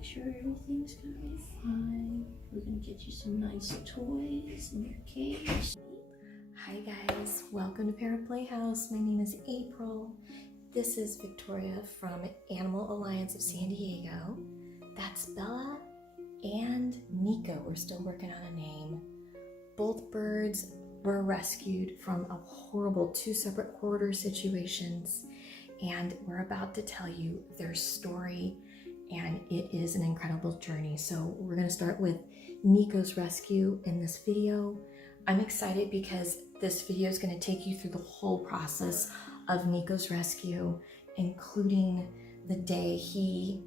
make sure everything's gonna be fine. We're gonna get you some nice toys in your cage. Hi guys, welcome to Parrot Playhouse. My name is April. This is Victoria from Animal Alliance of San Diego. That's Bella and Nico. We're still working on a name. Both birds were rescued from a horrible 2 separate hoarder situations, and we're about to tell you their story, and it is an incredible journey. So we're going to start with Nicos Rescue in this video. I'm excited because this video is going to take you through the whole process of Nicos Rescue, including the day he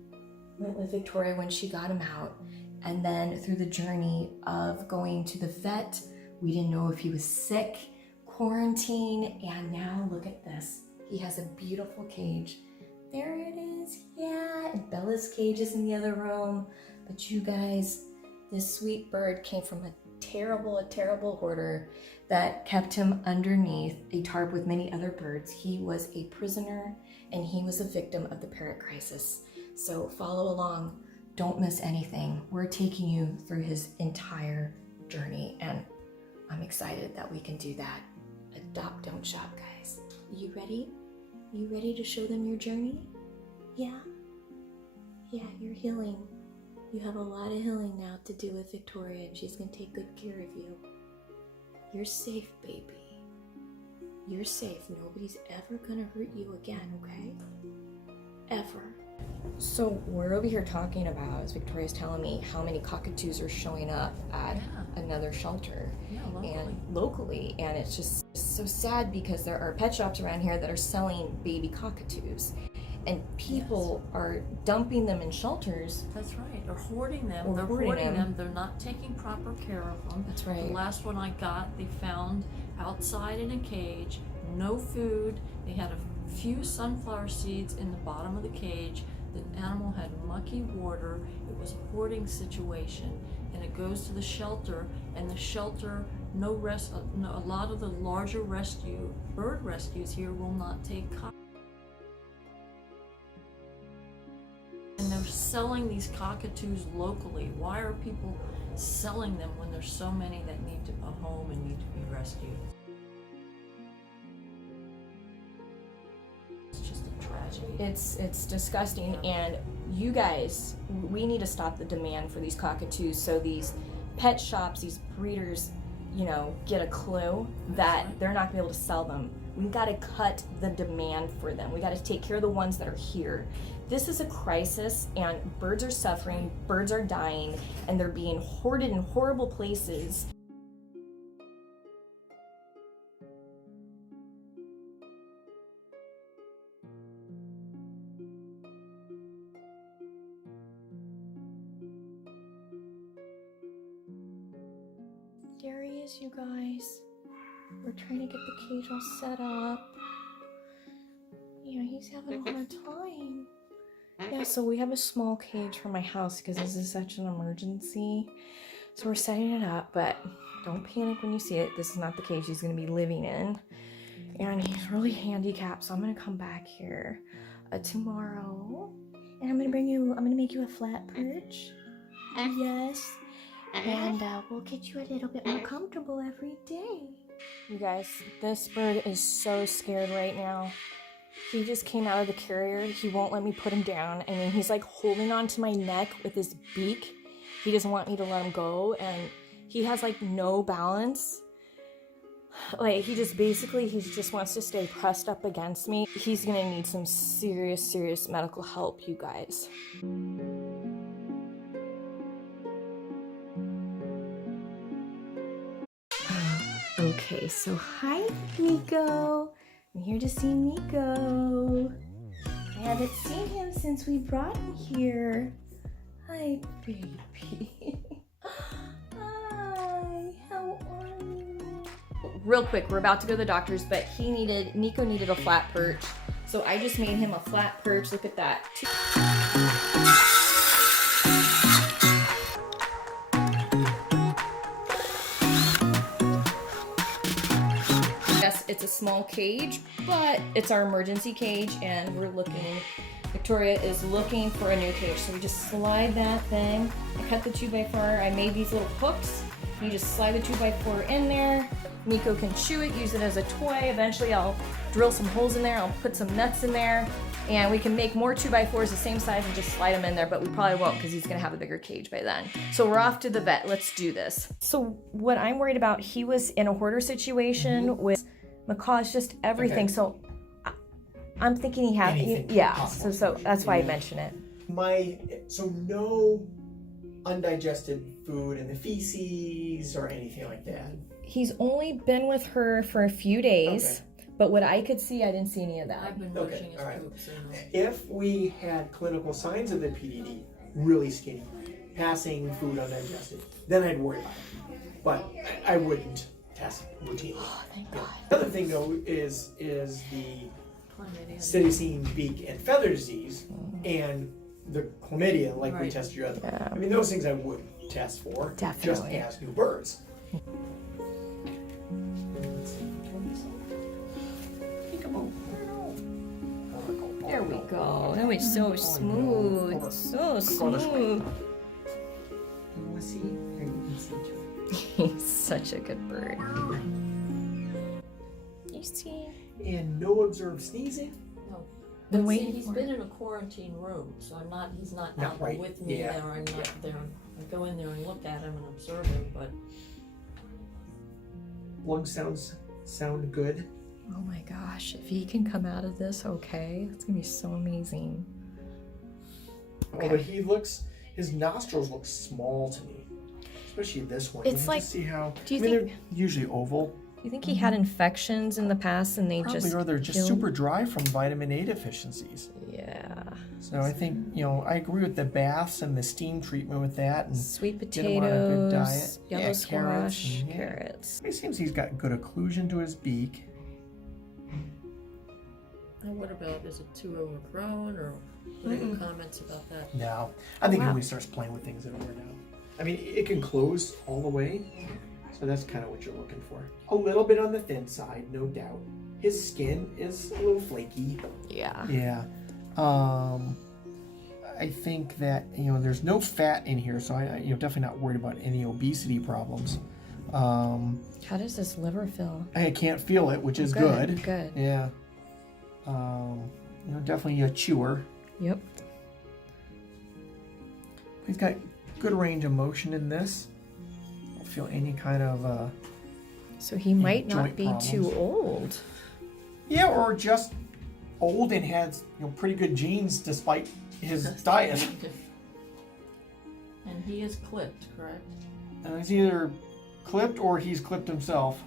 went with Victoria when she got him out, and then through the journey of going to the vet. We didn't know if he was sick, quarantine, and now look at this. He has a beautiful cage. There it is, yeah, and Bella's cage is in the other room. But you guys, this sweet bird came from a terrible hoarder that kept him underneath a tarp with many other birds. He was a prisoner and he was a victim of the parrot crisis. So follow along, don't miss anything. We're taking you through his entire journey, and I'm excited that we can do that. Adopt, don't shop, guys. You ready? You ready to show them your journey? Yeah? Yeah, you're healing. You have a lot of healing now to do with Victoria, and she's gonna take good care of you. You're safe, baby. You're safe. Nobody's ever gonna hurt you again, okay? Ever. So we're over here talking about, as Victoria's telling me, how many cockatoos are showing up at another shelter. Locally. And it's just so sad because there are pet shops around here that are selling baby cockatoos. And people are dumping them in shelters. That's right. They're hoarding them. They're hoarding them. They're not taking proper care of them. That's right. The last one I got, they found outside in a cage, no food. They had a few sunflower seeds in the bottom of the cage. The animal had mucky water. It was a hoarding situation. And it goes to the shelter, and the shelter, a lot of the larger bird rescues here will not take cockatoos. And they're selling these cockatoos locally. Why are people selling them when there's so many that need a home and need to be rescued? It's just a tragedy. It's disgusting, and you guys, we need to stop the demand for these cockatoos so these pet shops, these breeders, get a clue that they're not gonna be able to sell them. We gotta cut the demand for them. We gotta take care of the ones that are here. This is a crisis, and birds are suffering, birds are dying, and they're being hoarded in horrible places. There he is, you guys. We're trying to get the cage all set up. He's having a hard time. Yeah, so we have a small cage for my house because this is such an emergency. So we're setting it up, but don't panic when you see it. This is not the cage he's going to be living in. And he's really handicapped, so I'm going to come back here tomorrow. And I'm going to make you a flat perch. Yes. And we'll get you a little bit more comfortable every day. You guys, this bird is so scared right now. He just came out of the carrier. He won't let me put him down. I mean, he's like holding onto my neck with his beak. He doesn't want me to let him go, and he has like no balance. Like he just wants to stay pressed up against me. He's gonna need some serious medical help, you guys. Okay, so hi, Nico. I'm here to see Nico. I haven't seen him since we brought him here. Hi, baby. Hi, how are you? Real quick, we're about to go to the doctor's, but Nico needed a flat perch. So I just made him a flat perch. Look at that. Yes, it's a small cage, but it's our emergency cage, and we're looking Victoria is looking for a new cage. So we just slide that thing. I cut the 2x4. I made these little hooks. You just slide the 2x4 in there. Nico can chew it, use it as a toy. Eventually I'll drill some holes in there. I'll put some nuts in there. And we can make more 2x4s the same size and just slide them in there, but we probably won't because he's gonna have a bigger cage by then. So we're off to the vet. Let's do this. So what I'm worried about, he was in a hoarder situation with macaws, just everything. Okay. So I'm thinking he had, Anything yeah. possible. So that's why I mention it. So no undigested food in the feces or anything like that. He's only been with her for a few days. Okay. But what I could see, I didn't see any of that. I've been Okay, watching his all right. poop, so no. If we had clinical signs of the PDD, really skinny, passing food undigested, then I'd worry about it. But I wouldn't test routinely. Oh, thank God. The other thing though is the Chlamydia. citizen beak and feather disease and the chlamydia, like we Right. tested your other. Yeah. I mean, those things I would test for, just Definitely. as new birds. There we go. That was so smooth. So smooth. He's such a good bird. You see? And no observed sneezing. No. Been But see, waiting he's for been in a quarantine room, so he's not Not out right, with me yeah. there. I'm not there. I go in there and look at him and observe him, but Lung sound good. Oh my gosh, if he can come out of this okay, it's gonna be so amazing. Although his nostrils look small to me, especially this one. It's You like- just see how. do you I mean, think- they're usually oval? Do you think he had infections in the past and they Probably, just or they're just killed- super dry from vitamin A deficiencies. Yeah. So I think I agree with the baths and the steam treatment with that, and Sweet get him on a good diet. potatoes, yellow Yeah, carrots, squash, and, yeah. carrots. It seems he's got good occlusion to his beak. now what about, is it too overgrown, or what are your comments about that? No, I think Wow. when he starts playing with things, it'll wear down. I mean, it can close all the way, so that's kind of what you're looking for. A little bit on the thin side, no doubt. His skin is a little flaky. Yeah. Yeah. I think that there's no fat in here, so I definitely not worried about any obesity problems. How does this liver feel? I can't feel it, which is good. Good. Yeah. Definitely a chewer. Yep. He's got good range of motion in this. Don't feel any kind of So he might not joint be too problems. old. yeah, or just old and has pretty good genes despite his diet. And he is clipped, correct? He's either clipped or he's clipped himself.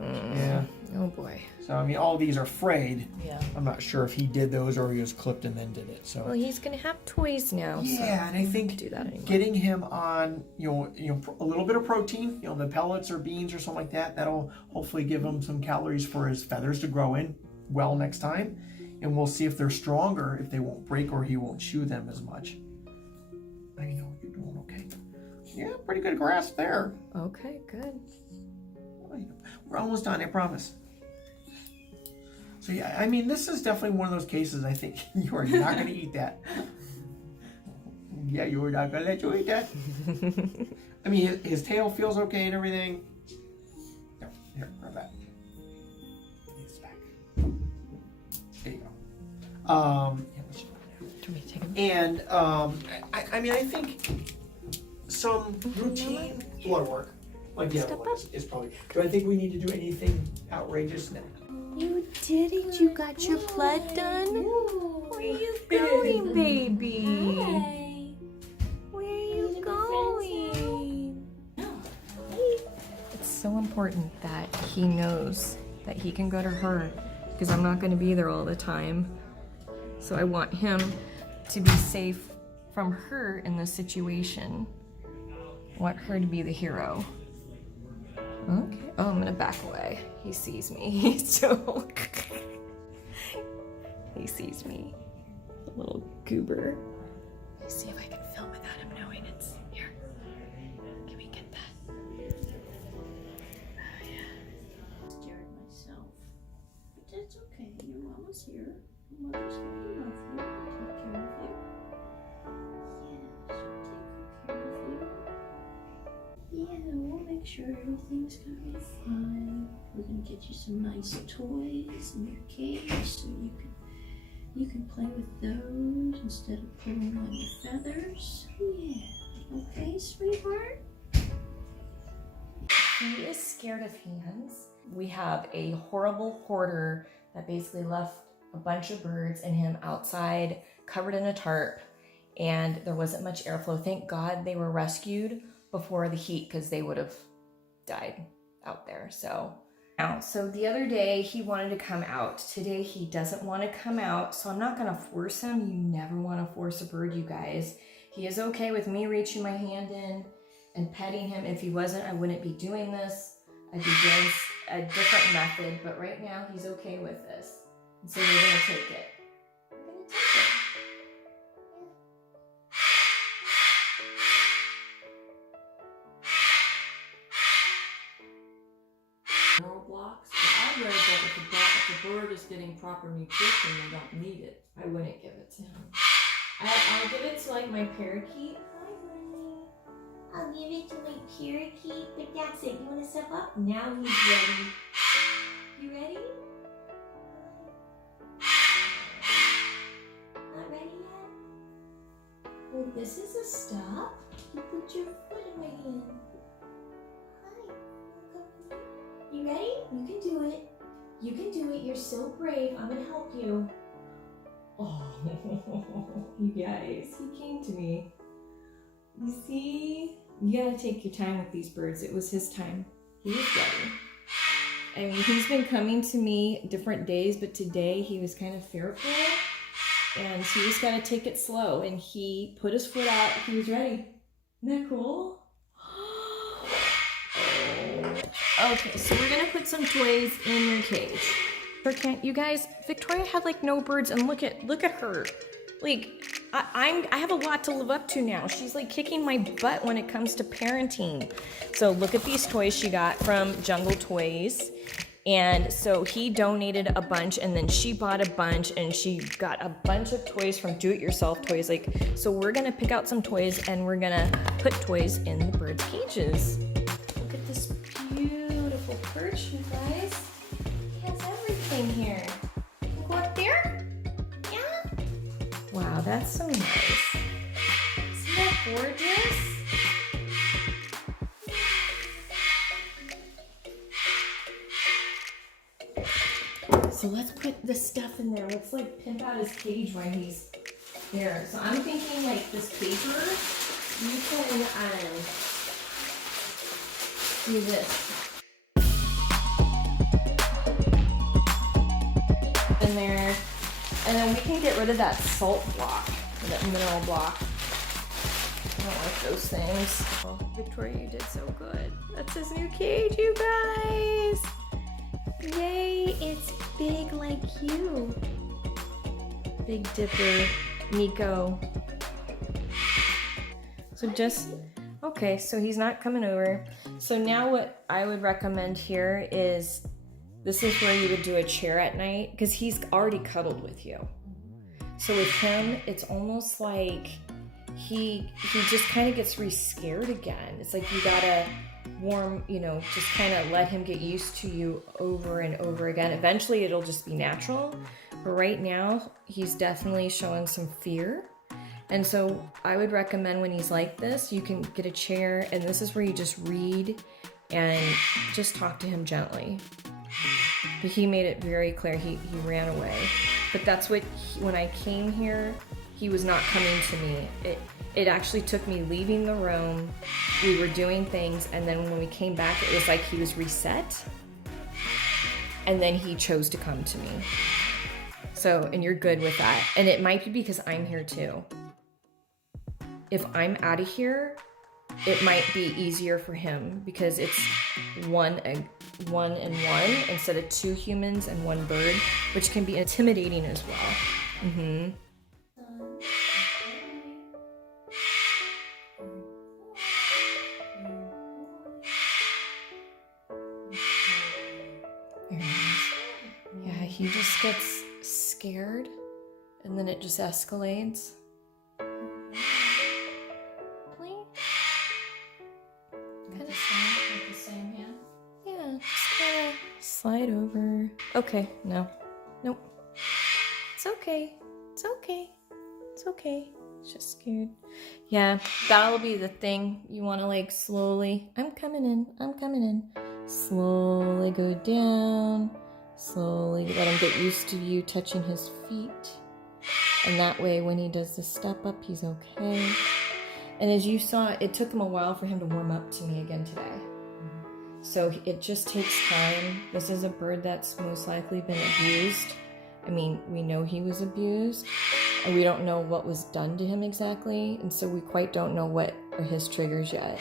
Yeah. Oh boy. So I mean, all these are frayed. Yeah. I'm not sure if he did those or he was clipped and then did it. So Well, he's gonna have toys now. yeah, and I think do that anymore. getting him on a little bit of protein, the pellets or beans or something like that, that'll hopefully give him some calories for his feathers to grow in well next time, and we'll see if they're stronger, if they won't break or he won't chew them as much. I know you're doing okay. Yeah, pretty good grasp there. Okay, good. We're almost done, I promise. So yeah, I mean, this is definitely one of those cases. I think you are not going to eat that. Yeah, you are not going to let you eat that. I mean, his tail feels okay and everything. Here, grab that. It's back. There you go. Yeah, let's just put it Do you want me to take him? there. And I mean, I think some routine blood work, like the other one, is probably. Do I think we need to do anything outrageous? No. You did it. You got your blood done. Where are you going, baby? Where are you going? It's so important that he knows that he can go to her because I'm not going to be there all the time. So I want him to be safe from her in this situation. I want her to be the hero. Okay. Oh, I'm gonna back away. He sees me. So he sees me. The little goober. Let me see if I can film without him knowing it's here. Can we get that? Oh yeah. Scared myself. But that's okay. Your mama's here. Your mother's looking out for you. Take care Yeah, we'll make sure everything's gonna be fine. We're gonna get you some nice toys in your cage so you can play with those instead of pulling on your feathers. Yeah. Okay, sweetheart? He is scared of hands. We have a horrible hoarder that basically left a bunch of birds and him outside covered in a tarp, and there wasn't much airflow. Thank God they were rescued before the heat because they would have died out there. So the other day he wanted to come out. Today he doesn't want to come out, so I'm not gonna force him. You never want to force a bird, you guys. He is okay with me reaching my hand in and petting him. If he wasn't, I wouldn't be doing this. I'd be doing a different method, but right now he's okay with this. And so we're gonna take it. We're gonna take it. Mineral blocks, but I read that if a bird is getting proper nutrition, they don't need it. I wouldn't give it to him. I'll give it to like my parakeet. Hi, honey. I'll give it to my parakeet, but that's it. You want to step up? Now he's ready. You ready? Not ready yet? Well, this is a stop. You put your foot in my hand. Hi. You ready? You can do it. You can do it. You're so brave. I'm going to help you. Oh, you guys, he came to me. You see? You gotta take your time with these birds. It was his time. He was ready. I mean, he's been coming to me different days, but today he was kind of fearful. And so you just gotta take it slow. And he put his foot out. He was ready. Isn't that cool? Oh. Okay, so we're gonna put some toys in your cage. You guys, Victoria had like no birds, and look at her. Like, I have a lot to live up to now. She's like kicking my butt when it comes to parenting. So look at these toys she got from Jungle Toys. And so he donated a bunch, and then she bought a bunch, and she got a bunch of toys from Do-It-Yourself Toys. Like, so we're gonna pick out some toys, and we're gonna put toys in the birds' cages. Look at this beautiful perch, you guys. He has everything here. Can go up there? Yeah? Wow, that's so nice. Isn't that gorgeous? So let's put the stuff in there. Let's like pimp out his cage while he's there. So I'm thinking like this paper, you can do this. In there, and then we can get rid of that salt block, that mineral block. I don't like those things. Oh, Victoria, you did so good. That's his new cage, you guys. Yay, it's big like you. Big Dipper, Nico. So okay, so he's not coming over. So now what I would recommend here is, this is where you would do a chair at night, because he's already cuddled with you. So with him, it's almost like he just kind of gets re-scared again. It's like you gotta just kind of let him get used to you over and over again. Eventually it'll just be natural. But right now, he's definitely showing some fear. And so I would recommend when he's like this, you can get a chair, and this is where you just read and just talk to him gently. But he made it very clear he ran away. But that's what, when I came here, he was not coming to me. It actually took me leaving the room. We were doing things, and then when we came back, it was like he was reset. And then he chose to come to me. So, and you're good with that. And it might be because I'm here too. If I'm out of here, it might be easier for him because it's one and one instead of 2 humans and 1 bird, which can be intimidating as well. Mm-hmm. Yeah, he just gets scared and then it just escalates. Kind the same with the same hand? Yeah, just kind of slide over. Okay, no. Nope. It's okay. It's okay. It's okay. It's just scared. Yeah, that'll be the thing. You want to like slowly, I'm coming in. Slowly go down. Slowly let him get used to you touching his feet. And that way when he does the step up, he's okay. And as you saw, it took him a while for him to warm up to me again today. So it just takes time. This is a bird that's most likely been abused. I mean, we know he was abused, and we don't know what was done to him exactly, and so we quite don't know what are his triggers yet.